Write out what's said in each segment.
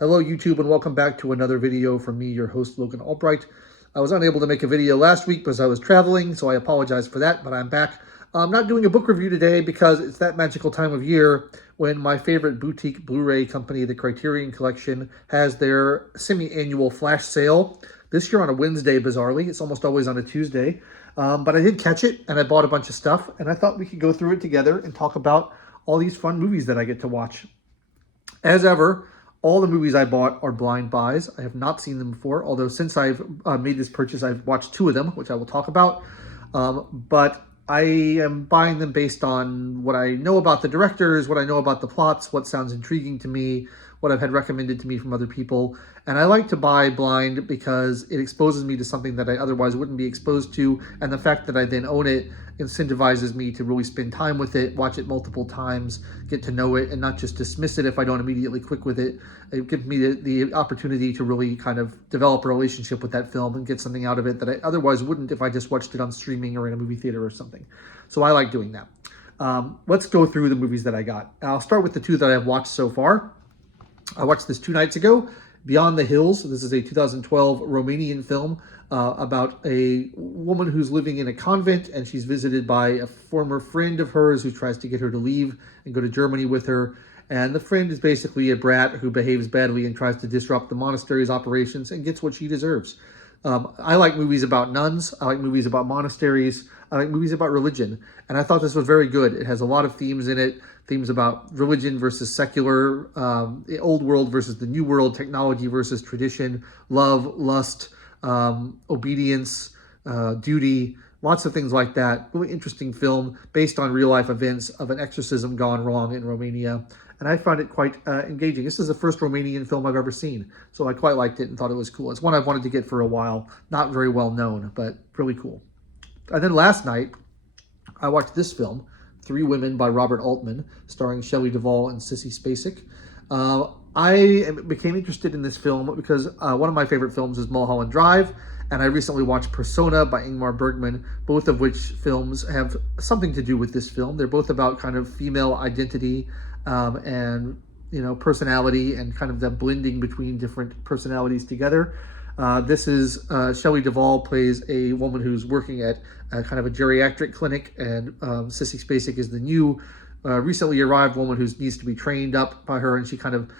Hello YouTube and welcome back to another video from me, your host Logan Albright. I was unable to make a video last week because I was traveling, so I apologize for that, but I'm back. I'm not doing a book review today because it's that magical time of year when my favorite boutique Blu-ray company, the Criterion Collection, has their semi-annual flash sale. This year on a Wednesday, bizarrely. It's almost always on a Tuesday. But I did catch it and I bought a bunch of stuff and I thought we could go through it together and talk about all these fun movies that I get to watch. As ever, all the movies I bought are blind buys. I have not seen them before, although since I've made this purchase, I've watched two of them, which I will talk about. But I am buying them based on what I know about the directors, what I know about the plots, what sounds intriguing to me, what I've had recommended to me from other people. And I like to buy blind because it exposes me to something that I otherwise wouldn't be exposed to. And the fact that I then own it incentivizes me to really spend time with it, watch it multiple times, get to know it, and not just dismiss it if I don't immediately click with it. It gives me the opportunity to really kind of develop a relationship with that film and get something out of it that I otherwise wouldn't if I just watched it on streaming or in a movie theater or something. So I like doing that. Let's go through the movies that I got. I'll start with the two that I've watched so far. I watched this 2 nights ago, Beyond the Hills. This is a 2012 Romanian film about a woman who's living in a convent, and she's visited by a former friend of hers who tries to get her to leave and go to Germany with her. And the friend is basically a brat who behaves badly and tries to disrupt the monastery's operations and gets what she deserves. I like movies about nuns. I like movies about monasteries. I like movies about religion. And I thought this was very good. It has a lot of themes in it. Themes about religion versus secular, the old world versus the new world, technology versus tradition, love, lust, obedience, duty, lots of things like that. Really interesting film based on real life events of an exorcism gone wrong in Romania. And I found it quite engaging. This is the first Romanian film I've ever seen. So I quite liked it and thought it was cool. It's one I've wanted to get for a while. Not very well known, but really cool. And then last night, I watched this film, Three Women by Robert Altman, starring Shelley Duvall and Sissy Spacek. I became interested in this film because one of my favorite films is Mulholland Drive, and I recently watched Persona by Ingmar Bergman, both of which films have something to do with this film. They're both about kind of female identity and personality and kind of the blending between different personalities together. This is Shelley Duvall plays a woman who's working at kind of a geriatric clinic, and Sissy Spacek is the new, recently arrived woman who needs to be trained up by her, and she kind of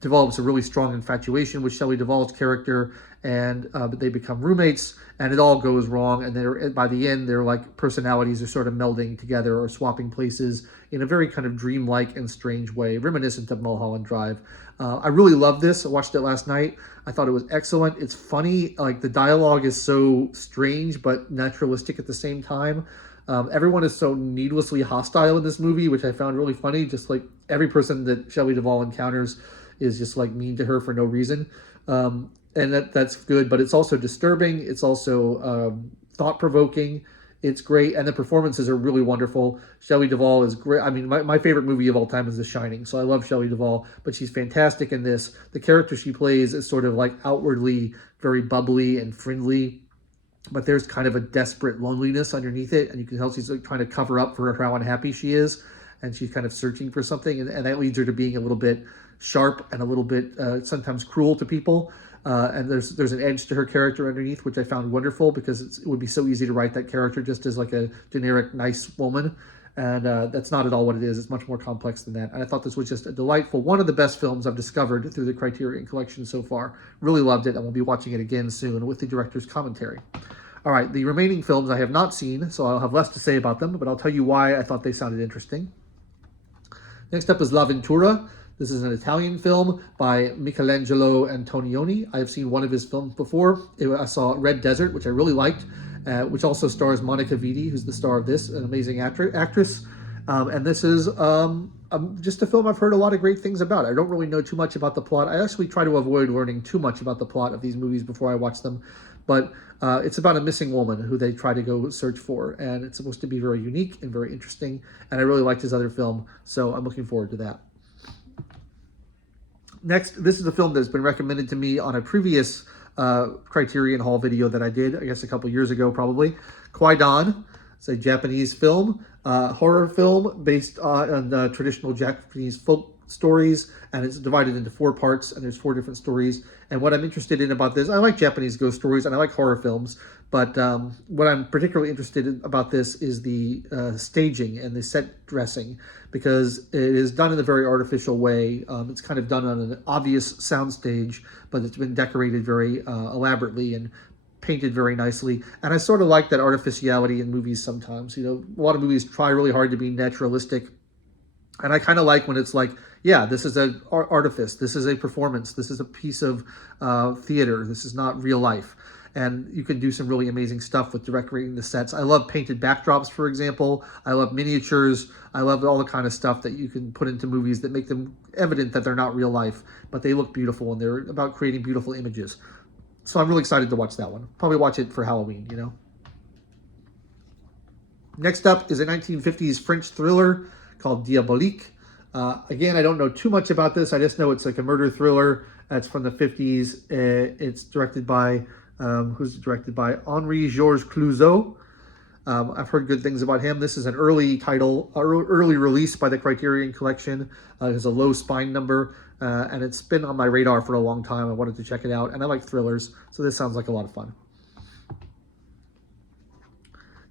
develops a really strong infatuation with Shelley Duvall's character, and they become roommates, and it all goes wrong, and by the end, their like personalities are sort of melding together or swapping places in a very kind of dreamlike and strange way, reminiscent of Mulholland Drive. I really loved this. I watched it last night. I thought it was excellent. It's funny. Like, the dialogue is so strange but naturalistic at the same time. Everyone is so needlessly hostile in this movie, which I found really funny. Just like every person that Shelley Duvall encounters is just like mean to her for no reason. And that's good, but it's also disturbing. It's also thought-provoking. It's great, and the performances are really wonderful. Shelley Duvall is great. I mean, my favorite movie of all time is The Shining, so I love Shelley Duvall, but she's fantastic in this. The character she plays is sort of like outwardly very bubbly and friendly, but there's kind of a desperate loneliness underneath it, and you can tell she's like trying to cover up for how unhappy she is, and she's kind of searching for something, and that leads her to being a little bit sharp and a little bit sometimes cruel to people. And there's an edge to her character underneath, which I found wonderful because it would be so easy to write that character just as like a generic nice woman. And that's not at all what it is. It's much more complex than that. And I thought this was just a delightful, one of the best films I've discovered through the Criterion Collection so far. Really loved it, and we'll be watching it again soon with the director's commentary. All right, the remaining films I have not seen, so I'll have less to say about them, but I'll tell you why I thought they sounded interesting. Next up is La Ventura. This is an Italian film by Michelangelo Antonioni. I have seen one of his films before. I saw Red Desert, which I really liked, which also stars Monica Vitti, who's the star of this, an amazing actress. And this is just a film I've heard a lot of great things about. I don't really know too much about the plot. I actually try to avoid learning too much about the plot of these movies before I watch them. But it's about a missing woman who they try to go search for. And it's supposed to be very unique and very interesting. And I really liked his other film, so I'm looking forward to that. Next, this is a film that's been recommended to me on a previous Criterion Haul video that I did, I guess a couple years ago probably. Kwaidan. It's a Japanese film, horror film based on the traditional Japanese folk stories, and it's divided into 4 parts, and there's 4 different stories. And what I'm interested in about this, I like Japanese ghost stories, and I like horror films, but what I'm particularly interested in about this is the staging and the set dressing, because it is done in a very artificial way. It's kind of done on an obvious soundstage, but it's been decorated very elaborately and painted very nicely. And I sort of like that artificiality in movies sometimes. You know, a lot of movies try really hard to be naturalistic, and I kind of like when it's like, yeah, this is an artifice, this is a performance, this is a piece of theater, this is not real life. And you can do some really amazing stuff with decorating the sets. I love painted backdrops, for example. I love miniatures. I love all the kind of stuff that you can put into movies that make them evident that they're not real life, but they look beautiful, and they're about creating beautiful images. So I'm really excited to watch that one. Probably watch it for Halloween, you know. Next up is a 1950s French thriller called Diabolique. Again, I don't know too much about this. I just know it's like a murder thriller. It's from the 50s. It's directed by, who's it directed by? Henri-Georges Clouzot. I've heard good things about him. This is an early title, early release by the Criterion Collection. It has a low spine number, and it's been on my radar for a long time. I wanted to check it out, and I like thrillers, so this sounds like a lot of fun.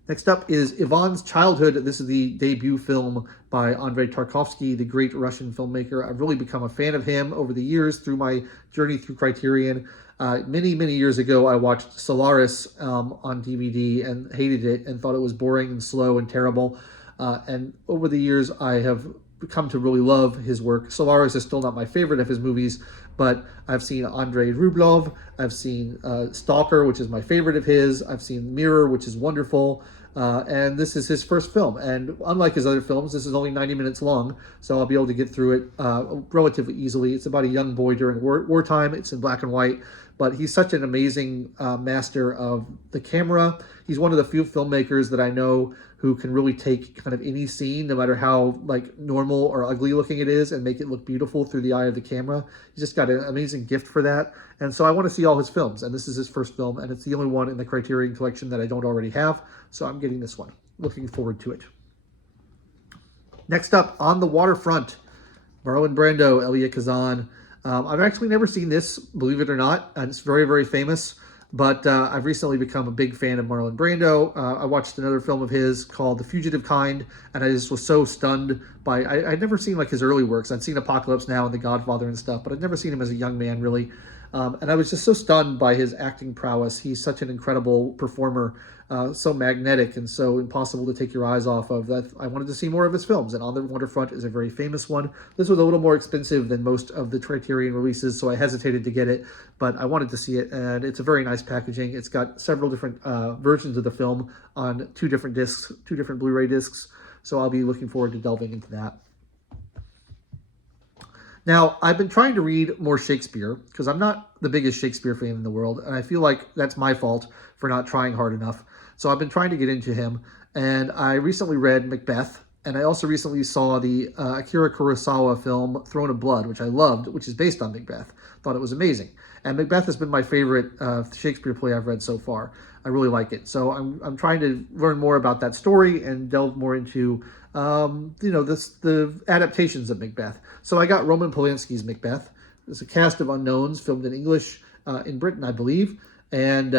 Next up is Ivan's Childhood. This is the debut film by Andrei Tarkovsky, the great Russian filmmaker. I've really become a fan of him over the years through my journey through Criterion. Many years ago, I watched Solaris on DVD and hated it and thought it was boring and slow and terrible. And over the years, I have come to really love his work. Solaris is still not my favorite of his movies, but I've seen Andrei Rublev. I've seen Stalker, which is my favorite of his. I've seen Mirror, which is wonderful. And this is his first film. And unlike his other films, this is only 90 minutes long, so I'll be able to get through it relatively easily. It's about a young boy during wartime. It's in black and white, but he's such an amazing master of the camera. He's one of the few filmmakers that I know who can really take kind of any scene, no matter how like normal or ugly looking it is, and make it look beautiful through the eye of the camera. He's just got an amazing gift for that. And so I want to see all his films, and this is his first film, and it's the only one in the Criterion Collection that I don't already have, so I'm getting this one. Looking forward to it. Next up, On the Waterfront, Marlon Brando, Elia Kazan. I've actually never seen this, believe it or not, and it's very famous. But I've recently become a big fan of Marlon Brando. I watched another film of his called The Fugitive Kind, and I just was so stunned by... I'd never seen like his early works. I'd seen Apocalypse Now and The Godfather and stuff, but I'd never seen him as a young man, really. And I was just so stunned by his acting prowess. He's such an incredible performer, so magnetic and so impossible to take your eyes off of, that I wanted to see more of his films. And On the Waterfront is a very famous one. This was a little more expensive than most of the Criterion releases, so I hesitated to get it, but I wanted to see it, and it's a very nice packaging. It's got several different versions of the film on 2 different discs, 2 different Blu-ray discs, so I'll be looking forward to delving into that. Now, I've been trying to read more Shakespeare because I'm not the biggest Shakespeare fan in the world, and I feel like that's my fault for not trying hard enough. So I've been trying to get into him, and I recently read Macbeth, and I also recently saw the Akira Kurosawa film Throne of Blood, which I loved, which is based on Macbeth. Thought it was amazing. And Macbeth has been my favorite Shakespeare play I've read so far. I really like it. So I'm trying to learn more about that story and delve more into the adaptations of Macbeth. So I got Roman Polanski's Macbeth. It's a cast of unknowns filmed in English in Britain, I believe. And,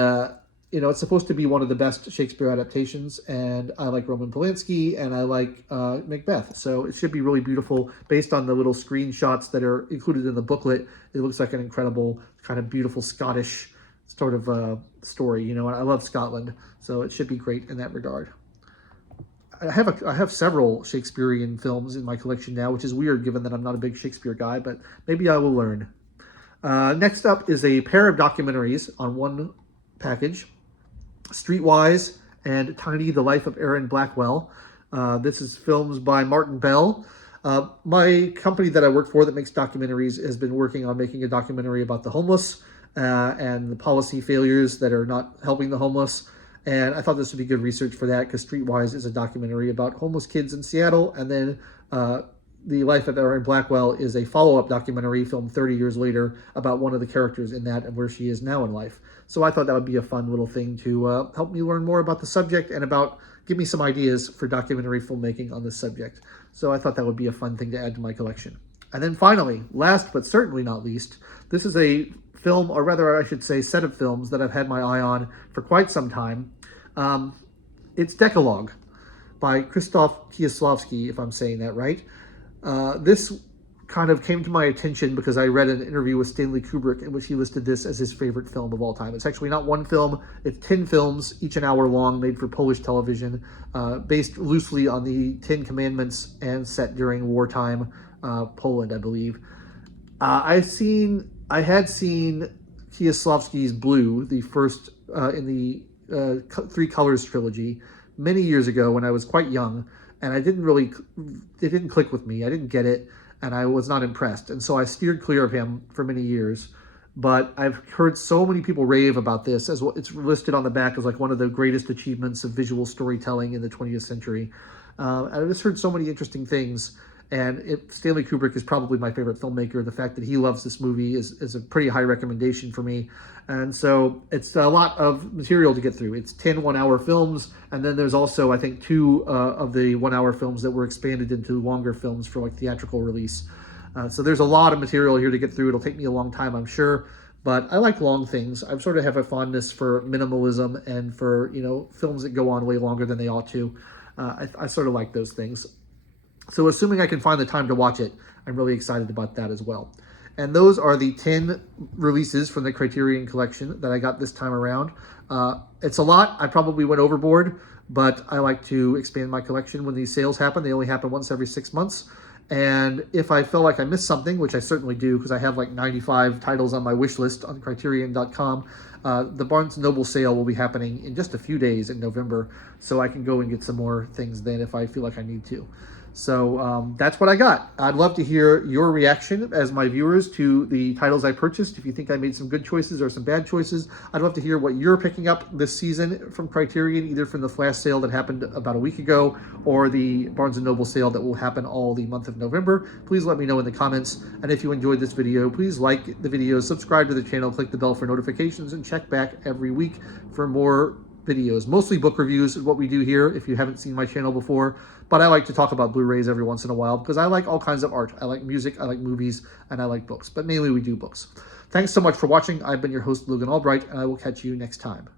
it's supposed to be one of the best Shakespeare adaptations. And I like Roman Polanski, and I like Macbeth. So it should be really beautiful. Based on the little screenshots that are included in the booklet, it looks like an incredible, kind of beautiful Scottish sort of story. And I love Scotland. So it should be great in that regard. I have several Shakespearean films in my collection now, which is weird given that I'm not a big Shakespeare guy, but maybe I will learn. Next up is a pair of documentaries on one package, Streetwise and Tiny, The Life of Aaron Blackwell. This is films by Martin Bell. My company that I work for that makes documentaries has been working on making a documentary about the homeless and the policy failures that are not helping the homeless. And I thought this would be good research for that, because Streetwise is a documentary about homeless kids in Seattle. And then The Life of Aaron Blackwell is a follow-up documentary filmed 30 years later about one of the characters in that and where she is now in life. So I thought that would be a fun little thing to help me learn more about the subject and give me some ideas for documentary filmmaking on this subject. So I thought that would be a fun thing to add to my collection. And then finally, last but certainly not least, this is a film, or rather I should say set of films that I've had my eye on for quite some time. It's Decalogue by Krzysztof Kieslowski, if I'm saying that right. This kind of came to my attention because I read an interview with Stanley Kubrick in which he listed this as his favorite film of all time. It's actually not one film, it's 10 films, each an hour long, made for Polish television, based loosely on the 10 Commandments and set during wartime Poland, I believe. I had seen Kieslowski's Blue, the first in the Three Colors trilogy, many years ago when I was quite young, and it didn't click with me. I didn't get it, and I was not impressed. And so I steered clear of him for many years. But I've heard so many people rave about this, as well. It's listed on the back as like one of the greatest achievements of visual storytelling in the 20th century. I just heard so many interesting things. And Stanley Kubrick is probably my favorite filmmaker. The fact that he loves this movie is a pretty high recommendation for me. And so it's a lot of material to get through. It's 10 one-hour films, and then there's also, I think, 2 of the one-hour films that were expanded into longer films for like theatrical release. So there's a lot of material here to get through. It'll take me a long time, I'm sure, but I like long things. I sort of have a fondness for minimalism and for, films that go on way longer than they ought to. I sort of like those things. So assuming I can find the time to watch it, I'm really excited about that as well. And those are the 10 releases from the Criterion collection that I got this time around. It's a lot. I probably went overboard, but I like to expand my collection when these sales happen. They only happen once every 6 months. And if I feel like I missed something, which I certainly do, because I have like 95 titles on my wish list on Criterion.com, the Barnes & Noble sale will be happening in just a few days in November, so I can go and get some more things then if I feel like I need to. So that's what I got. I'd love to hear your reaction as my viewers to the titles I purchased. If you think I made some good choices or some bad choices, I'd love to hear what you're picking up this season from Criterion, either from the flash sale that happened about a week ago or the Barnes & Noble sale that will happen all the month of November. Please let me know in the comments. And if you enjoyed this video, please like the video, subscribe to the channel, click the bell for notifications, and check back every week for more videos. Mostly book reviews is what we do here if you haven't seen my channel before, but I like to talk about Blu-rays every once in a while because I like all kinds of art. I like music, I like movies, and I like books, but mainly we do books. Thanks so much for watching. I've been your host, Logan Albright, and I will catch you next time.